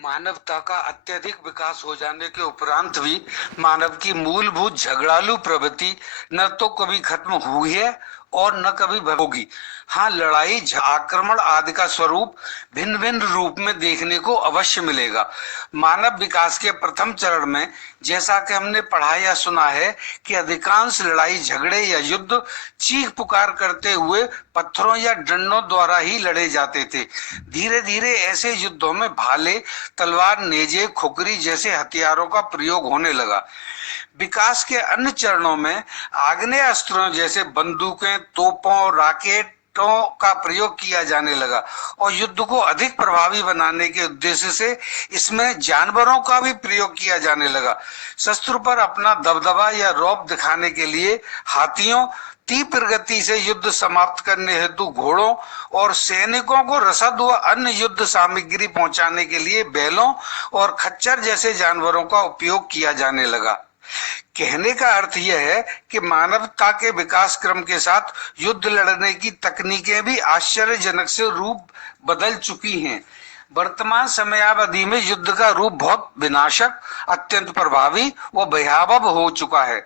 मानवता का अत्यधिक विकास हो जाने के उपरांत भी मानव की मूलभूत झगड़ालू प्रवृत्ति न तो कभी खत्म हुई है और न कभी होगी। हाँ, लड़ाई, आक्रमण आदि का स्वरूप भिन्न भिन्न रूप में देखने को अवश्य मिलेगा। मानव विकास के प्रथम चरण में जैसा कि हमने पढ़ा या सुना है कि अधिकांश लड़ाई झगड़े या युद्ध चीख पुकार करते हुए पत्थरों या डंडों द्वारा ही लड़े जाते थे। धीरे धीरे ऐसे युद्धों में भाले, तलवार, नेजे, खुकरी जैसे हथियारों का प्रयोग होने लगा। विकास के अन्य चरणों में आग्नेय अस्त्रों जैसे बंदूकें, तोपों, रॉकेटों का प्रयोग किया जाने लगा और युद्ध को अधिक प्रभावी बनाने के उद्देश्य से इसमें जानवरों का भी प्रयोग किया जाने लगा। शस्त्र पर अपना दबदबा या रौब दिखाने के लिए हाथियों, तीव्र गति से युद्ध समाप्त करने हेतु घोड़ों और सैनिकों को रसद व अन्य युद्ध सामग्री पहुंचाने के लिए बैलों और खच्चर जैसे जानवरों का उपयोग किया जाने लगा। कहने का अर्थ यह है कि मानवता के विकास क्रम के साथ युद्ध लड़ने की तकनीकें भी आश्चर्यजनक से रूप बदल चुकी हैं। वर्तमान समयावधि में युद्ध का रूप बहुत विनाशक, अत्यंत प्रभावी व भयावह हो चुका है।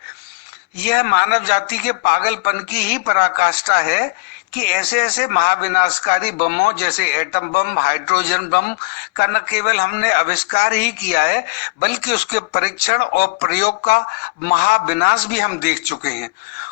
यह मानव जाति के पागलपन की ही पराकाष्ठा है कि ऐसे ऐसे महाविनाशकारी बमों जैसे एटम बम, हाइड्रोजन बम का न केवल हमने आविष्कार ही किया है बल्कि उसके परीक्षण और प्रयोग का महाविनाश भी हम देख चुके हैं।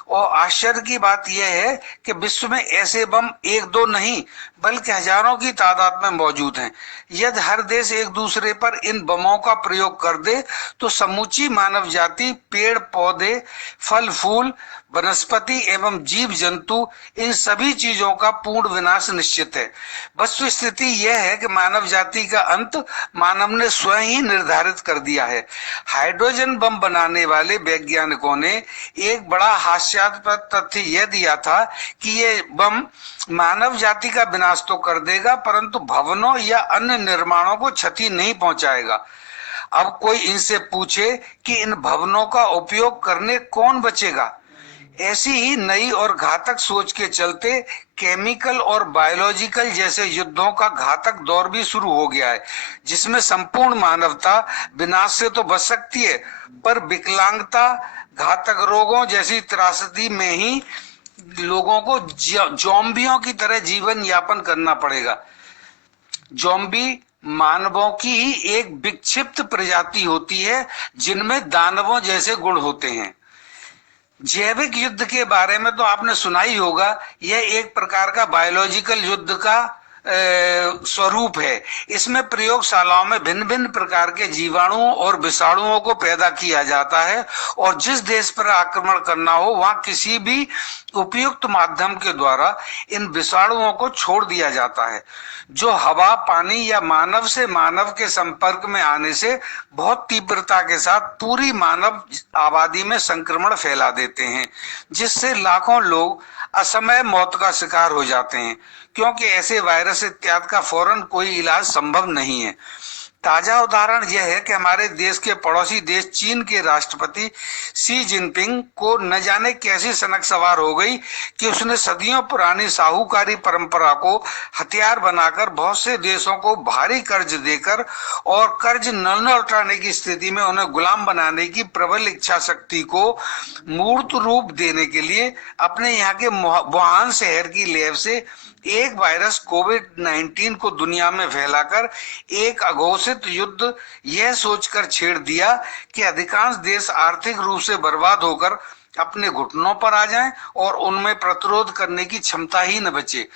और आश्चर्य की बात यह है कि विश्व में ऐसे बम एक दो नहीं बल्कि हजारों की तादाद में मौजूद हैं। यदि हर देश एक दूसरे पर इन बमों का प्रयोग कर दे तो समूची मानव जाति, पेड़ पौधे, फल फूल, वनस्पति एवं जीव जंतु, इन सभी चीजों का पूर्ण विनाश निश्चित है। वस्तु स्थिति यह है कि मानव जाति का अंत मानव ने स्वयं ही निर्धारित कर दिया है। हाइड्रोजन बम बनाने वाले वैज्ञानिकों ने एक बड़ा हास्यास्पद तथ्य यह दिया था कि ये बम मानव जाति का विनाश तो कर देगा परंतु भवनों या अन्य निर्माणों को क्षति नहीं पहुंचाएगा। अब कोई इनसे पूछे कि इन भवनों का उपयोग करने कौन बचेगा? ऐसी ही नई और घातक सोच के चलते केमिकल और बायोलॉजिकल जैसे युद्धों का घातक दौर भी शुरू हो गया है, जिसमें संपूर्ण मानवता विनाश से तो बच सकती है पर विकलांगता, घातक रोगों जैसी त्रासदी में ही लोगों को ज़ॉम्बियों की तरह जीवन यापन करना पड़ेगा। ज़ॉम्बी मानवों की ही एक विक्षिप्त प्रजाति होती है जिनमें दानवों जैसे गुण होते हैं। जैविक युद्ध के बारे में तो आपने सुना ही होगा। यह एक प्रकार का बायोलॉजिकल युद्ध का स्वरूप है। इसमें प्रयोगशालाओं में भिन्न भिन्न प्रकार के जीवाणुओं और विषाणुओं को पैदा किया जाता है और जिस देश पर आक्रमण करना हो वहां किसी भी उपयुक्त माध्यम के द्वारा इन विषाणुओं को छोड़ दिया जाता है, जो हवा, पानी या मानव से मानव के संपर्क में आने से बहुत तीव्रता के साथ पूरी मानव आबादी में संक्रमण फैला देते हैं, जिससे लाखों लोग असमय मौत का शिकार हो जाते हैं, क्योंकि ऐसे वायरस इत्यादि का फौरन कोई इलाज संभव नहीं है। ताजा उदाहरण यह है कि हमारे देश के पड़ोसी देश चीन के राष्ट्रपति शी जिनपिंग को न जाने कैसी सनक सवार हो गई कि उसने सदियों पुरानी साहूकारी परंपरा को हथियार बनाकर बहुत से देशों को भारी कर्ज देकर और कर्ज न लौटाने की स्थिति में उन्हें गुलाम बनाने की प्रबल इच्छा शक्ति को मूर्त रूप देने के लिए अपने यहाँ के वुहान शहर की लैब से एक वायरस कोविड-19 को दुनिया में फैलाकर एक अघोषित युद्ध यह सोचकर छेड़ दिया कि अधिकांश देश आर्थिक रूप से बर्बाद होकर अपने घुटनों पर आ जाएं और उनमें प्रतिरोध करने की क्षमता ही न बचे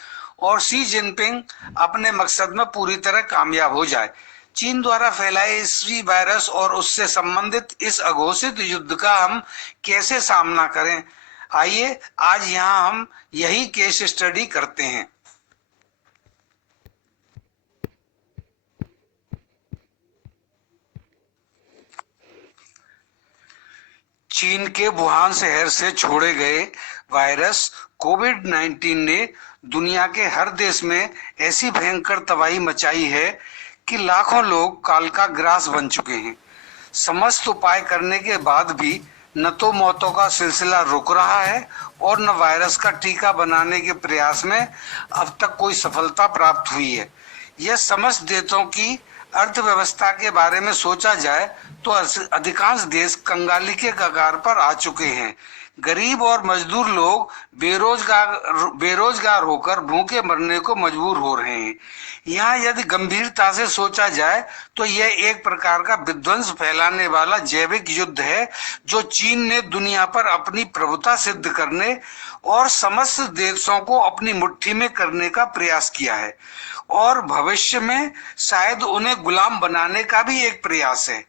और शी जिनपिंग अपने मकसद में पूरी तरह कामयाब हो जाए। चीन द्वारा फैलाए इस वायरस और उससे संबंधित इस अघोषित युद्ध का हम कैसे सामना करें, आइए आज यहाँ हम यही केस स्टडी करते हैं। चीन के वुहान शहर से छोड़े गए वायरस कोविड-19 ने दुनिया के हर देश में ऐसी भयंकर तबाही मचाई है कि लाखों लोग काल का ग्रास बन चुके हैं। समस्त उपाय करने के बाद भी न तो मौतों का सिलसिला रुक रहा है और न वायरस का टीका बनाने के प्रयास में अब तक कोई सफलता प्राप्त हुई है। यह समस्त देशों की अर्थव्यवस्था के बारे में सोचा जाए तो अधिकांश देश कंगाली के कगार पर आ चुके हैं। गरीब और मजदूर लोग बेरोजगार होकर भूखे मरने को मजबूर हो रहे हैं। यहाँ यदि गंभीरता से सोचा जाए तो यह एक प्रकार का विध्वंस फैलाने वाला जैविक युद्ध है जो चीन ने दुनिया पर अपनी प्रभुता सिद्ध करने और समस्त देशों को अपनी मुट्ठी में करने का प्रयास किया है और भविष्य में शायद उन्हें गुलाम बनाने का भी एक प्रयास है।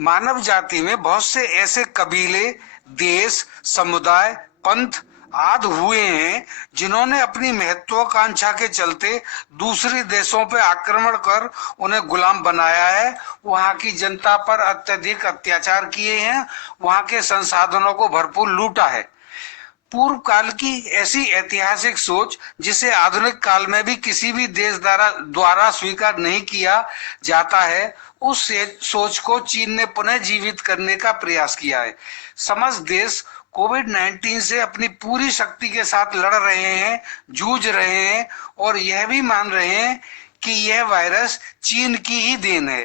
मानव जाति में बहुत से ऐसे कबीले, देश, समुदाय, पंथ आदि हुए हैं जिन्होंने अपनी महत्वाकांक्षा के चलते दूसरे देशों पर आक्रमण कर उन्हें गुलाम बनाया है, वहां की जनता पर अत्यधिक अत्याचार किए हैं, वहां के संसाधनों को भरपूर लूटा है। पूर्व काल की ऐसी ऐतिहासिक सोच जिसे आधुनिक काल में भी किसी भी देश द्वारा स्वीकार नहीं किया जाता है, उस सोच को चीन ने पुनः जीवित करने का प्रयास किया है। समस्त देश कोविड-19 से अपनी पूरी शक्ति के साथ लड़ रहे हैं, जूझ रहे हैं और यह भी मान रहे हैं कि यह वायरस चीन की ही देन है,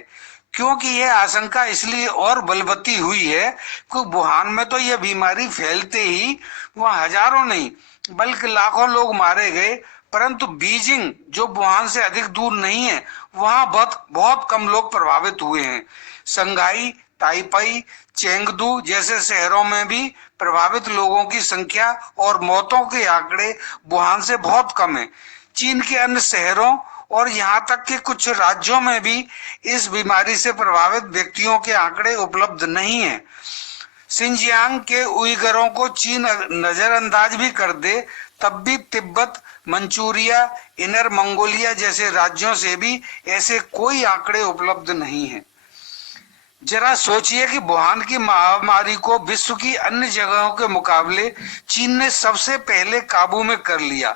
क्योंकि यह आशंका इसलिए और बलवती हुई है कि वुहान में तो यह बीमारी फैलते ही वहां हजारों नहीं बल्कि लाखों लोग मारे गए, परंतु बीजिंग जो वुहान से अधिक दूर नहीं है वहां बहुत कम लोग प्रभावित हुए हैं। संघाई, ताइपाई, चेंगदू जैसे शहरों में भी प्रभावित लोगों की संख्या और मौतों के आंकड़े वुहान से बहुत कम है। चीन के अन्य शहरों और यहाँ तक कि कुछ राज्यों में भी इस बीमारी से प्रभावित व्यक्तियों के आंकड़े उपलब्ध नहीं है। सिंजियांग के उइगरों को चीन नजरअंदाज भी कर दे तब भी तिब्बत, मंचूरिया, इनर मंगोलिया जैसे राज्यों से भी ऐसे कोई आंकड़े उपलब्ध नहीं है। जरा सोचिए कि वुहान की महामारी को विश्व की अन्य जगहों के मुकाबले चीन ने सबसे पहले काबू में कर लिया।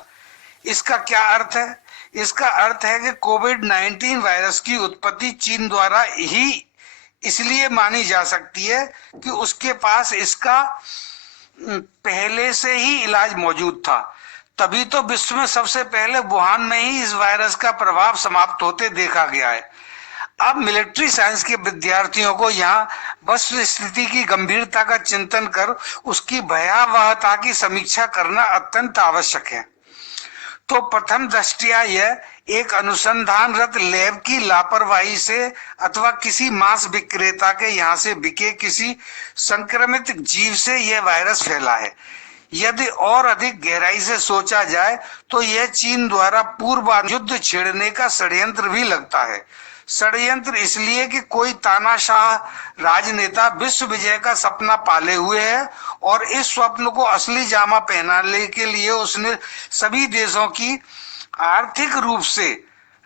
इसका क्या अर्थ है? इसका अर्थ है कि कोविड-19 वायरस की उत्पत्ति चीन द्वारा ही इसलिए मानी जा सकती है कि उसके पास इसका पहले से ही इलाज मौजूद था। तभी तो विश्व में सबसे पहले वुहान में ही इस वायरस का प्रभाव समाप्त होते देखा गया है। अब मिलिट्री साइंस के विद्यार्थियों को यहाँ वस्तु स्थिति की गंभीरता का चिंतन कर उसकी भयावहता की समीक्षा करना अत्यंत आवश्यक है। तो प्रथम दृष्टया यह एक अनुसंधानरत लैब की लापरवाही से अथवा किसी मांस विक्रेता के यहाँ से बिके किसी संक्रमित जीव से यह वायरस फैला है। यदि और अधिक गहराई से सोचा जाए तो यह चीन द्वारा पूर्व युद्ध छेड़ने का षड्यंत्र भी लगता है। षड्यंत्र इसलिए कि कोई तानाशाह राजनेता विश्व विजय का सपना पाले हुए है और इस स्वप्न को असली जामा पहनाने के लिए उसने सभी देशों की आर्थिक रूप से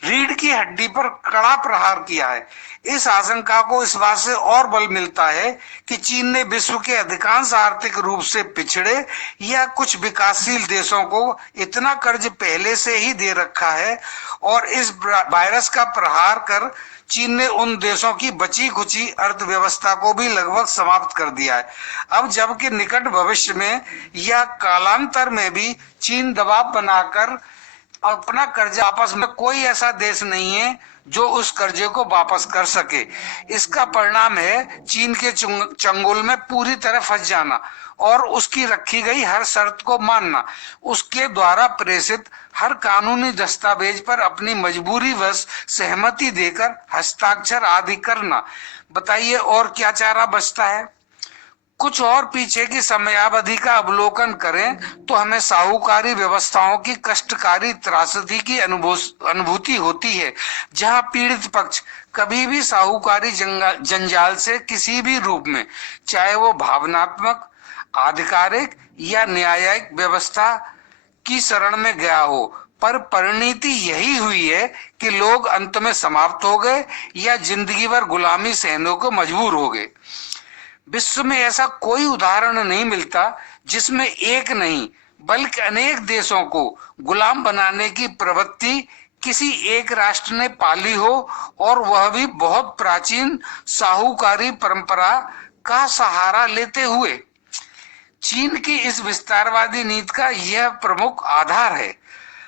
रीढ़ की हड्डी पर कड़ा प्रहार किया है। इस आशंका को इस बात से और बल मिलता है कि चीन ने विश्व के अधिकांश आर्थिक रूप से पिछड़े या कुछ विकासशील देशों को इतना कर्ज पहले से ही दे रखा है और इस वायरस का प्रहार कर चीन ने उन देशों की बची खुची अर्थव्यवस्था को भी लगभग समाप्त कर दिया है। अब जबकि निकट भविष्य में या कालांतर में भी चीन दबाव बनाकर अपना कर्जा वापस में कोई ऐसा देश नहीं है जो उस कर्जे को वापस कर सके। इसका परिणाम है चीन के चंगुल में पूरी तरह फंस जाना और उसकी रखी गई हर शर्त को मानना, उसके द्वारा प्रेषित हर कानूनी दस्तावेज पर अपनी मजबूरी वश सहमति देकर हस्ताक्षर आदि करना। बताइए और क्या चारा बचता है? कुछ और पीछे की समयावधि का अवलोकन करें तो हमें साहूकारी व्यवस्थाओं की कष्टकारी त्रासदी की अनुभूति होती है, जहां पीड़ित पक्ष कभी भी साहूकारी जंजाल से किसी भी रूप में, चाहे वो भावनात्मक, आधिकारिक या न्यायिक व्यवस्था की शरण में गया हो, पर परिणति यही हुई है कि लोग अंत में समाप्त हो गए या जिंदगी भर गुलामी सहने को मजबूर हो गए। विश्व में ऐसा कोई उदाहरण नहीं मिलता जिसमें एक नहीं बल्कि अनेक देशों को गुलाम बनाने की प्रवृत्ति किसी एक राष्ट्र ने पाली हो और वह भी बहुत प्राचीन साहूकारी परंपरा का सहारा लेते हुए। चीन की इस विस्तारवादी नीति का यह प्रमुख आधार है।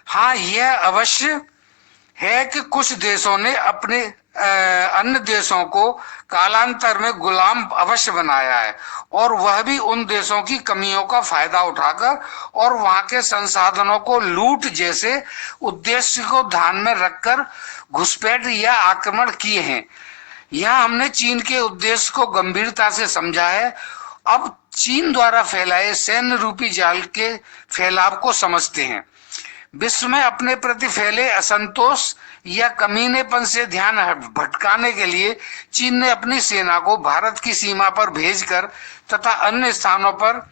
हाँ, यह अवश्य है कि कुछ देशों ने अपने अन्य देशों को कालांतर में गुलाम अवश्य बनाया है, और वह भी उन देशों की कमियों का फायदा उठाकर और वहां के संसाधनों को लूट जैसे उद्देश्य को ध्यान में रखकर घुसपैठ या आक्रमण किए हैं। यहाँ हमने चीन के उद्देश्य को गंभीरता से समझा है। अब चीन द्वारा फैलाए सैन्य रूपी जाल के फैलाव को समझते हैं। विश्व में अपने प्रति फैले असंतोष या कमीनेपन से ध्यान भटकाने के लिए चीन ने अपनी सेना को भारत की सीमा पर भेजकर तथा अन्य स्थानों पर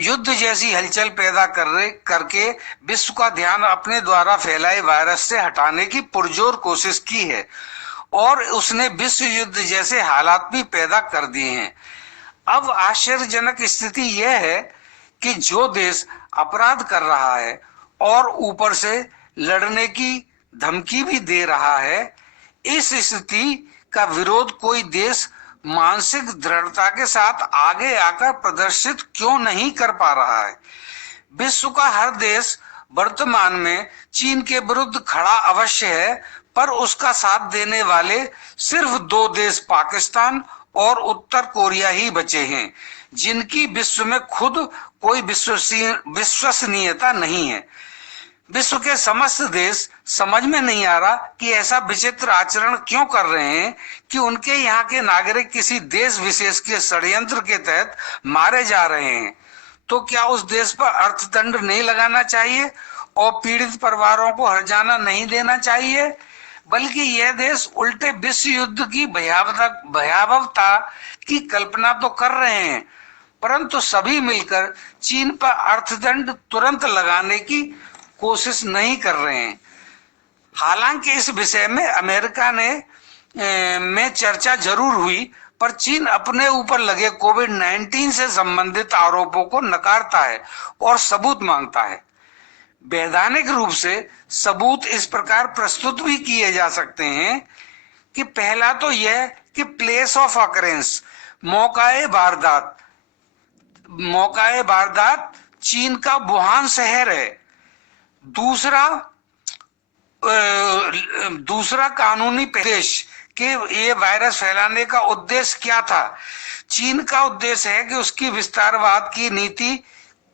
युद्ध जैसी हलचल पैदा करके विश्व का ध्यान अपने द्वारा फैलाए वायरस से हटाने की पुरजोर कोशिश की है, और उसने विश्व युद्ध जैसे हालात भी पैदा कर दिए हैं। अब आश्चर्यजनक स्थिति यह है कि जो देश अपराध कर रहा है और ऊपर से लड़ने की धमकी भी दे रहा है, इस स्थिति का विरोध कोई देश मानसिक दृढ़ता के साथ आगे आकर प्रदर्शित क्यों नहीं कर पा रहा है। विश्व का हर देश वर्तमान में चीन के विरुद्ध खड़ा अवश्य है, पर उसका साथ देने वाले सिर्फ दो देश पाकिस्तान और उत्तर कोरिया ही बचे हैं, जिनकी विश्व में खुद कोई विश्वसनीयता नहीं है। विश्व के समस्त देश समझ में नहीं आ रहा कि ऐसा विचित्र आचरण क्यों कर रहे हैं कि उनके यहाँ के नागरिक किसी देश विशेष के षड्यंत्र के तहत मारे जा रहे हैं। तो क्या उस देश पर अर्थदंड नहीं लगाना चाहिए और पीड़ित परिवारों को हर्जाना नहीं देना चाहिए, बल्कि यह देश उल्टे विश्व युद्ध की भयावहता की कल्पना तो कर रहे हैं, परंतु सभी मिलकर चीन पर अर्थदंड तुरंत लगाने की कोशिश नहीं कर रहे हैं। हालांकि इस विषय में अमेरिका में चर्चा जरूर हुई, पर चीन अपने ऊपर लगे कोविड-19 से संबंधित आरोपों को नकारता है और सबूत मांगता है। वैधानिक रूप से सबूत इस प्रकार प्रस्तुत भी किए जा सकते हैं कि पहला तो यह कि प्लेस ऑफ अकरेंस, मौकाए वारदात चीन का वुहान शहर है। दूसरा कानूनी पेश कि ये वायरस फैलाने का उद्देश्य क्या था। चीन का उद्देश्य है कि उसकी विस्तारवाद की नीति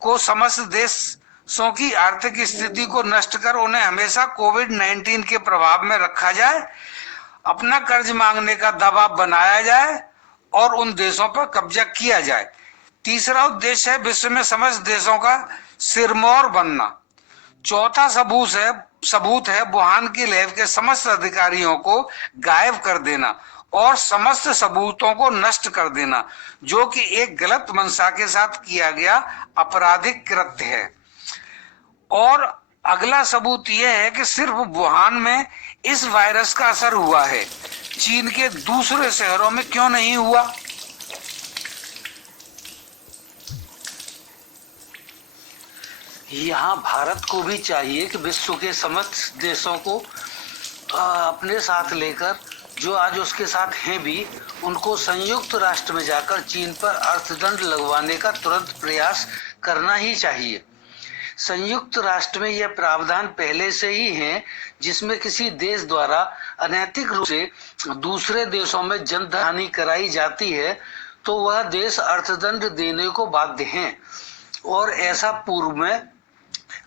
को समस्त देशों की आर्थिक स्थिति को नष्ट कर उन्हें हमेशा कोविड-19 के प्रभाव में रखा जाए, अपना कर्ज मांगने का दबाव बनाया जाए और उन देशों पर कब्जा किया जाए। तीसरा उद्देश्य है विश्व में समस्त देशों का सिरमौर बनना। चौथा सबूत है वुहान की लैब के समस्त अधिकारियों को गायब कर देना और समस्त सबूतों को नष्ट कर देना, जो कि एक गलत मंशा के साथ किया गया आपराधिक कृत्य है। और अगला सबूत यह है कि सिर्फ वुहान में इस वायरस का असर हुआ है, चीन के दूसरे शहरों में क्यों नहीं हुआ। यहाँ भारत को भी चाहिए कि विश्व के समस्त देशों को अपने साथ लेकर, जो आज उसके साथ हैं भी, उनको संयुक्त राष्ट्र में जाकर चीन पर अर्थदंड लगवाने का तुरंत प्रयास करना ही चाहिए। संयुक्त राष्ट्र में यह प्रावधान पहले से ही है, जिसमें किसी देश द्वारा अनैतिक रूप से दूसरे देशों में जनहानि कराई जाती है तो वह देश अर्थदंड देने को बाध्य हैं, और ऐसा पूर्व में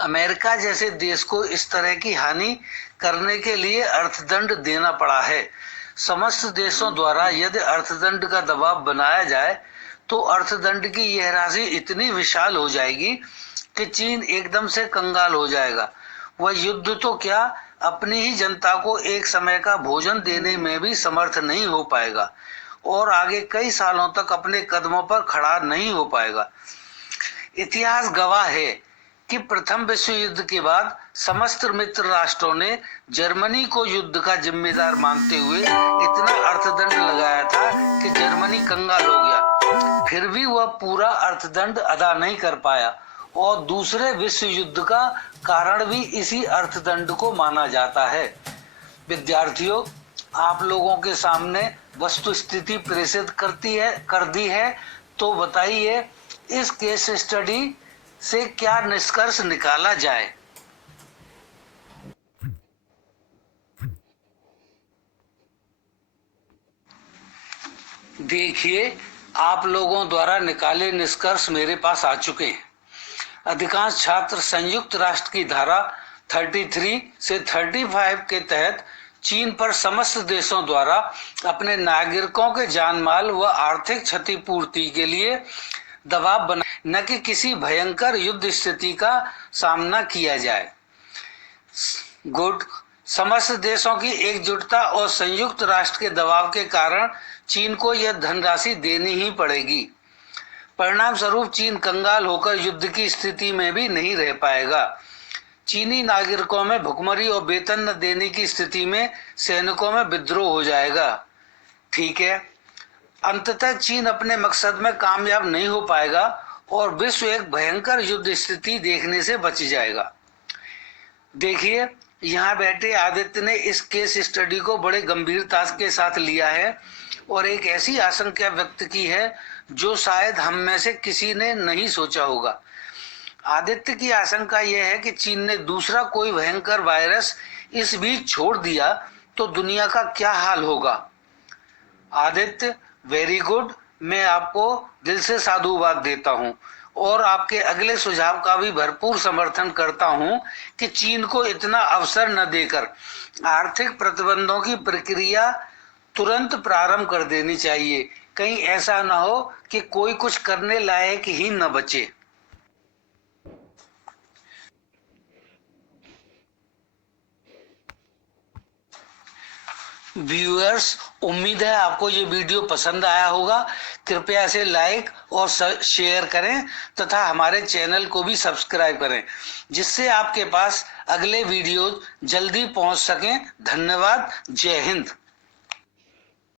अमेरिका जैसे देश को इस तरह की हानि करने के लिए अर्थदंड देना पड़ा है। समस्त देशों द्वारा यदि अर्थदंड का दबाव बनाया जाए तो अर्थदंड की यह राशि इतनी विशाल हो जाएगी कि चीन एकदम से कंगाल हो जाएगा। वह युद्ध तो क्या, अपनी ही जनता को एक समय का भोजन देने में भी समर्थ नहीं हो पाएगा और आगे कई सालों तक अपने कदमों पर खड़ा नहीं हो पाएगा। इतिहास गवाह है कि प्रथम विश्व युद्ध के बाद समस्त मित्र राष्ट्रों ने जर्मनी को युद्ध का जिम्मेदार मानते हुए इतना अर्थदंड लगाया था कि जर्मनी कंगाल हो गया। फिर भी वह पूरा अर्थदंड अदा नहीं कर पाया और दूसरे विश्व युद्ध का कारण भी इसी अर्थदंड को माना जाता है। विद्यार्थियों, आप लोगों के सामने वस्तु स्थिति प्रेषित कर दी है, तो बताइए इस केस स्टडी से क्या निष्कर्ष निकाला जाए। देखिए, आप लोगों द्वारा निकाले निष्कर्ष मेरे पास आ चुके हैं। अधिकांश छात्र संयुक्त राष्ट्र की धारा 33 से 35 के तहत चीन पर समस्त देशों द्वारा अपने नागरिकों के जानमाल व आर्थिक क्षतिपूर्ति के लिए दबाव बना, न कि किसी भयंकर युद्ध स्थिति का सामना किया जाए। गुड। समस्त देशों की एकजुटता और संयुक्त राष्ट्र के दबाव के कारण चीन को यह धनराशि देनी ही पड़ेगी। परिणाम स्वरूप चीन कंगाल होकर युद्ध की स्थिति में भी नहीं रह पाएगा। चीनी नागरिकों में भुखमरी और वेतन न देने की स्थिति में सैनिकों में विद्रोह हो जाएगा। ठीक है, अंततः चीन अपने मकसद में कामयाब नहीं हो पाएगा और विश्व एक भयंकर युद्ध स्थिति देखने से बच जाएगा। देखिए, यहाँ बैठे आदित्य ने इस केस स्टडी को बड़े गंभीरता के साथ लिया है और एक ऐसी आशंका व्यक्त की है जो शायद हम में से किसी ने नहीं सोचा होगा। आदित्य की आशंका यह है कि चीन ने दूसरा कोई भयंकर वायरस इस बीच छोड़ दिया तो दुनिया का क्या हाल होगा। Aditya, very good. मैं आपको दिल से साधुवाद देता हूँ और आपके अगले सुझाव का भी भरपूर समर्थन करता हूँ कि चीन को इतना अवसर न देकर आर्थिक प्रतिबंधों की प्रक्रिया तुरंत प्रारंभ कर देनी चाहिए। कहीं ऐसा न हो कि कोई कुछ करने लायक ही न बचे। व्यूअर्स, उम्मीद है आपको ये वीडियो पसंद आया होगा। कृपया इसे लाइक और शेयर करें तथा हमारे चैनल को भी सब्सक्राइब करें जिससे आपके पास अगले वीडियो जल्दी पहुंच सकें। धन्यवाद। जय हिंद।